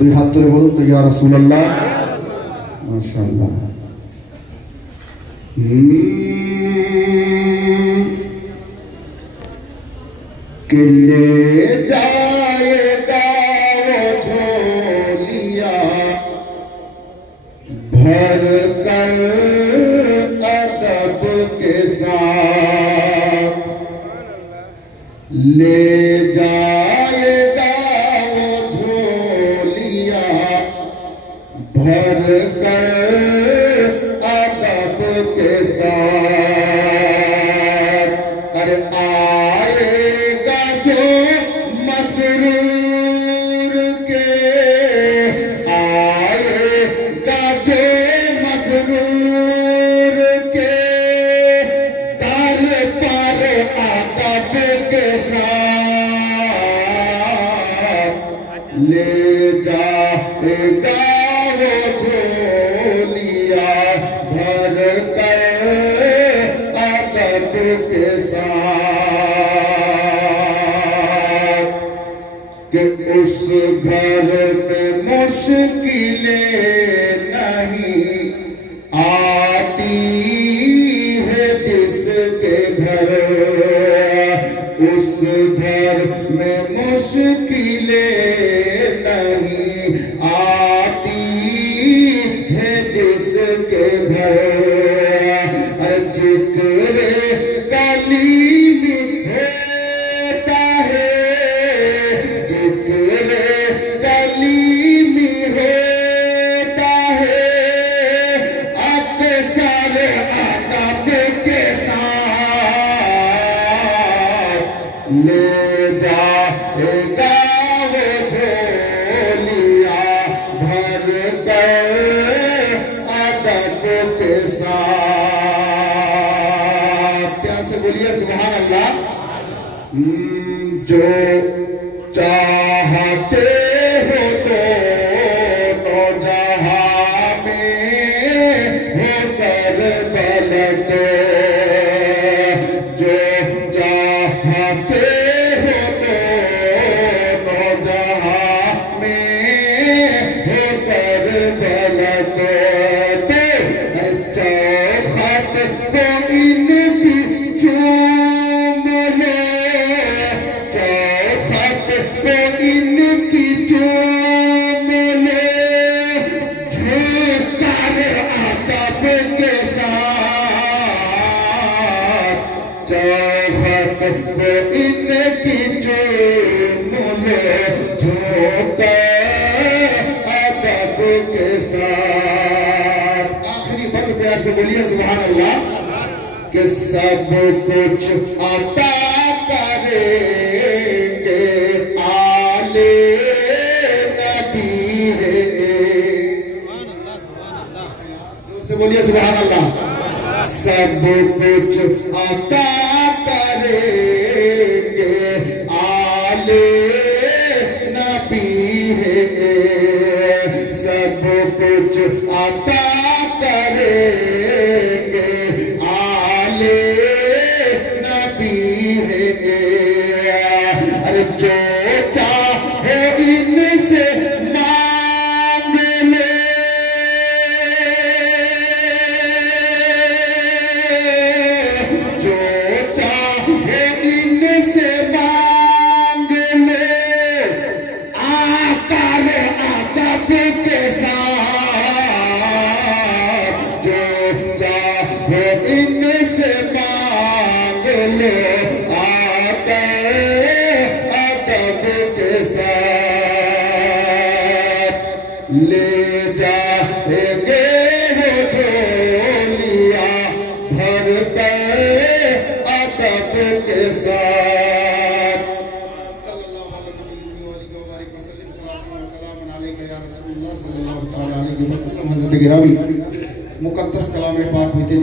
দুই হাত তুলে বলুন তো ইয়া রাসূলুল্লাহ। মাশাআল্লাহ। के ले जाएगा वो झोलिया भर कर अदब के साथ, ले जाएगा वो झोलिया भर कर अदब के साथ। अरे आएगा जो मसरूर के, आएगा जो मसरूर के दर पर अदब के साथ, ले जाएगा वो झोलिया भर कर अदब के साथ। कि उस घर में मुश्किलें नहीं आती है जिसके घर, उस घर में मुश्किलें नहीं आती है जिसके घर। जिक्र कलीम होता है, जिक्र कलीम होता है अक्सर अदब के साथ, ले जाएगा वो झोलिया भर कर अदब के साथ। प्यार से बोलिए सुभान अल्लाह। जो चाहते हो तो जहां में हो सरबलंद, जो चाहते हो तो जहां में हो सरबलंद। चौखट को इनकी चूम ले, चौखट को इनकी चूम ले, झुककर अदब के साथ, चौखट को इनकी चूम ले, झुककर अदब के साथ। आखिरी बंद प्यार से बोलिए सुभान अल्लाह। कि सब कुछ अता करेंगे आले नबी है, जोर से बोलिए सुभान अल्लाह। सब कुछ अता करेंगे आले नबी है, सब कुछ अता करेंगे आले नबी है। अरे जो चाहे इनसे मांग ले, जो चाहे इनसे मांग ले, आकर अदब के साथ, जो चाहे इनसे मांग ले, आकर अदब के साथ, ले जाएंगे वो झोलिया भर कर अदब के साथ। सल्लल्लाहु अलैहि वसल्लम सलाम अलैका या रसूलुल्लाह सल्लल्लाहु अलैहि वसल्लम। हज़रत गिरामी मुक़द्दस कलाम पाक होते